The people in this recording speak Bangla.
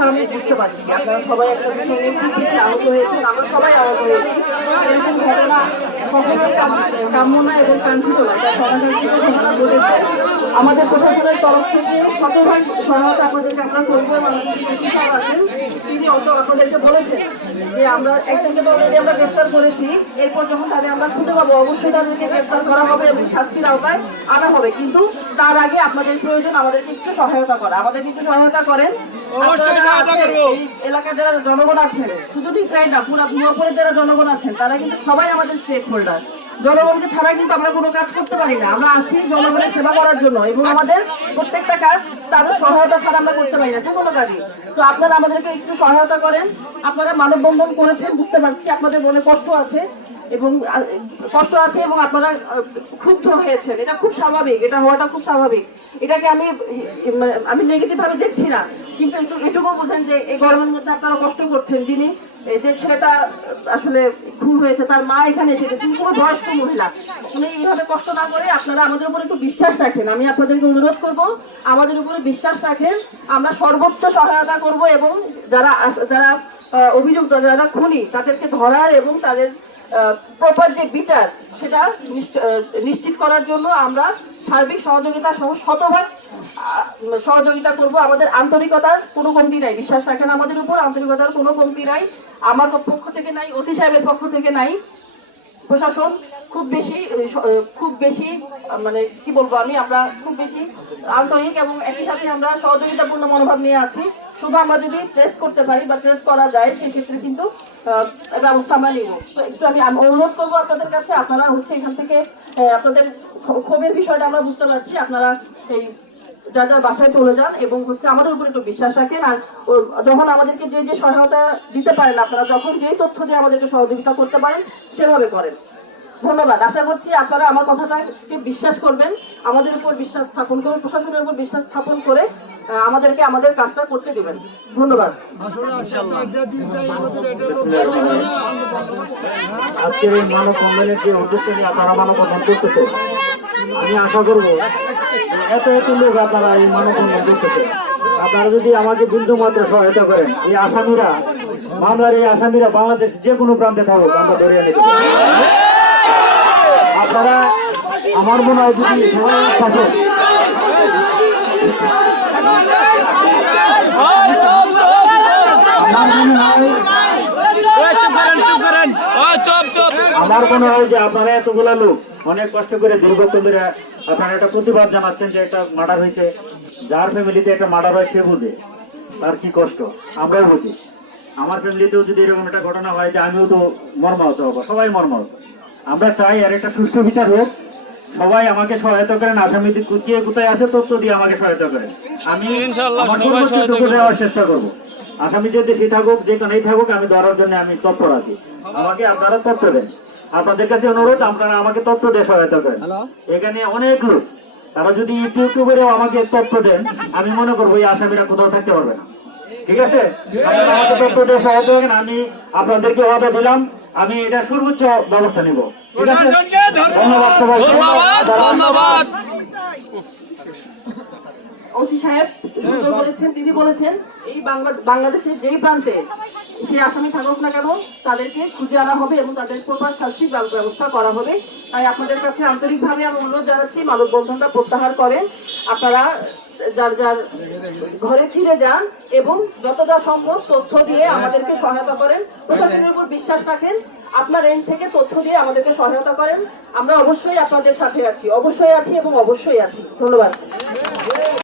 কথা আমি বুঝতে পারছি। আপনারা সবাই একটা বিষয় নিয়ে খুব বেশি আহত হয়েছেন, আমরা সবাই আহত হয়েছি। এরকম ঘটনা কখনোই কাম্য না এবং কাঙ্ক্ষিত না। ঘটনা ঘটেছে। আমাদের প্রশাসনের তরফ থেকে শতভাগ সহায়তা আপনাদেরকে আমরা করবো। আমাদের আছেন তিনি আপনাদেরকে বলেছেন যে আমরা একজনকে তো অলরেডি আমরা গ্রেফতার করেছি, এরপর যখন তাদের আমরা খুঁজে পাবো অবশ্যই তাদেরকে গ্রেফতার করা হবে এবং শাস্তির আওতায় আনা হবে। কিন্তু তার আগে আপনাদের প্রয়োজন আমাদেরকে একটু সহায়তা করা। আমাদেরকে একটু সহায়তা করেন। এলাকার যারা জনগণ আছেন, শুধু টিকরাই না, পুরো নোয়াপুরের যারা জনগণ আছেন তারা কিন্তু সবাই আমাদের স্টেক হোল্ডার। জনগণকে ছাড়া কিন্তু আমরা কোনো কাজ করতে পারি না। আমরা আছি জনগণের সেবা করার জন্য এবং আমাদের প্রত্যেকটা কাজ তাদের সহায়তা ছাড়া আমরা করতে পারি না, যে কোনো কাজই। তো আপনারা আমাদেরকে একটু সহায়তা করেন। আপনারা মানববন্ধন করেছেন, বুঝতে পারছি আপনাদের মনে কষ্ট আছে এবং আপনারা ক্ষুব্ধ হয়েছেন। এটা খুব স্বাভাবিক, এটা হওয়াটা খুব স্বাভাবিক। এটাকে আমি নেগেটিভ ভাবে দেখছি না, কিন্তু এটুকু বুঝেন যে এই গরমের মধ্যে আপনারা কষ্ট করছেন। যিনি যে ছেলেটা আসলে খুন হয়েছে তার মা এখানে এসেছে, তিনি খুবই বয়স্ক মহিলা। উনি এইভাবে কষ্ট না করে আপনারা আমাদের উপর একটু বিশ্বাস রাখেন। আমি আপনাদেরকে অনুরোধ করব, আমাদের উপরে বিশ্বাস রাখেন। আমরা সর্বোচ্চ সহায়তা করব এবং যারা অভিযুক্ত, যারা খুনি, তাদেরকে ধরার এবং তাদের প্রপার যে বিচার সেটা নিশ্চিত করার জন্য আমরা সার্বিক সহযোগিতা সহ শতভাগ সহযোগিতা করব। আমাদের আন্তরিকতার কোনো কমতি নাই, বিশ্বাস রাখেন আমাদের উপর, আন্তরিকতার কোনো কমতি নাই। আমার পক্ষ থেকে নাই, ওসি সাহেবের পক্ষ থেকে নাই। প্রশাসন খুব বেশি মানে কি বলবো আমরা খুব বেশি আন্তরিক এবং একই সাথে আমরা সহযোগিতাপূর্ণ মনোভাব নিয়ে আছি। শুধু আমরা যদি ট্রেস করতে পারি বা ট্রেস করা যায় সেক্ষেত্রে কিন্তু ব্যবস্থা আমরা নিব। তো একটু আমি অনুরোধ করবো আপনাদের কাছে, আপনারা এখান থেকে আপনাদের ক্ষোভের বিষয়টা আমরা বুঝতে পারছি, আপনারা এই যার যার বাসায় চলে যান এবং আমাদের উপর একটু বিশ্বাস রাখেন। আর যখন আমাদেরকে যে সহায়তা দিতে পারেন, আপনারা যখন যেই তথ্য দিয়ে আমাদেরকে সহযোগিতা করতে পারেন সেভাবে করেন। ধন্যবাদ। আশা করছি আপনারা আমার কথাটাকে বিশ্বাস করবেন, আমাদের উপর বিশ্বাস স্থাপন করবেন, প্রশাসনের উপর বিশ্বাস স্থাপন করে আমাদেরকে আমাদের কাজটা করতে দেবেন। ধন্যবাদ। আজকের এই মানববন্ধনের যে উদ্দেশ্য নিয়ে আপনারা মানববন্ধন করতেছে, আমি আশা করব এত লোক আপনারা এই মানববন্ধন করতেছে, আপনারা যদি আমাকে বিন্দু মাত্র সহায়তা করেন, এই আসামিরা বাংলাদেশ যে কোনো প্রান্তে থাকুক আমরা ধরিয়ে নেব। আপনারা আমার মনে হয় যদি সবাই থাকে, আমার মনে হয় যে আপনারা এতগুলা লোক অনেক কষ্ট করে দীর্ঘক্ষণ ধরে আপনারা একটা প্রতিবাদ জানাচ্ছেন যে একটা মার্ডার হয়েছে। যার ফ্যামিলিতে একটা মার্ডার হয় সে বুঝে তার কি কষ্ট, আমরাও বুঝি। আমার ফ্যামিলিতেও যদি এরকম একটা ঘটনা হয় যে আমিও তো মর্মাহত হবো, সবাই মর্মাহত। আমরা চাই আর একটা সুষ্ঠু বিচার হোক। সবাই আমাকে সহায়তা করেন, আসামি কে কোথায় আছে তথ্য দিয়ে আমাকে সহায়তা করেন। আমি দেওয়ার চেষ্টা করবো। আসামি যে দেশে থাকুক, যেখানেই থাকুক, আমি ধরার জন্য আমি তৎপর আছি। আমাকে আপনারা তথ্য দেন। আপনাদের কাছে অনুরোধ, আপনারা আমাকে তথ্য দিয়ে সহায়তা করেন। এখানে অনেক লোক, তারা যদি ইউটিউবেও আমাকে তথ্য দেন, আমি মনে করবো এই আসামিরা কোথাও থাকতে পারবে না। ঠিক আছে, আমাকে তথ্য দিয়ে সহায়তা করেন। আমি আপনাদেরকে ওয়াদা দিলাম, আমি এটা সর্বোচ্চ ব্যবস্থা নিব। ধন্যবাদ সবাই। ওসি সাহেব বলেছেন, তিনি বলেছেন এই বাংলাদেশের যেই প্রান্তে সেই আসামি থাকুক না কেন তাদেরকে খুঁজে আনা হবে এবং তাদের প্রপার শাস্তির ব্যবস্থা করা হবে। তাই আপনাদের কাছে আন্তরিকভাবে আমি অনুরোধ জানাচ্ছি, মানববন্ধনটা প্রত্যাহার করেন। আপনারা যার যার ঘরে ফিরে যান এবং যতটা সম্ভব তথ্য দিয়ে আমাদেরকে সহায়তা করেন। প্রশাসনের উপর বিশ্বাস রাখেন, আপনার এন্ড থেকে তথ্য দিয়ে আমাদেরকে সহায়তা করেন। আমরা অবশ্যই আপনাদের সাথে আছি, অবশ্যই আছি এবং অবশ্যই আছি। ধন্যবাদ।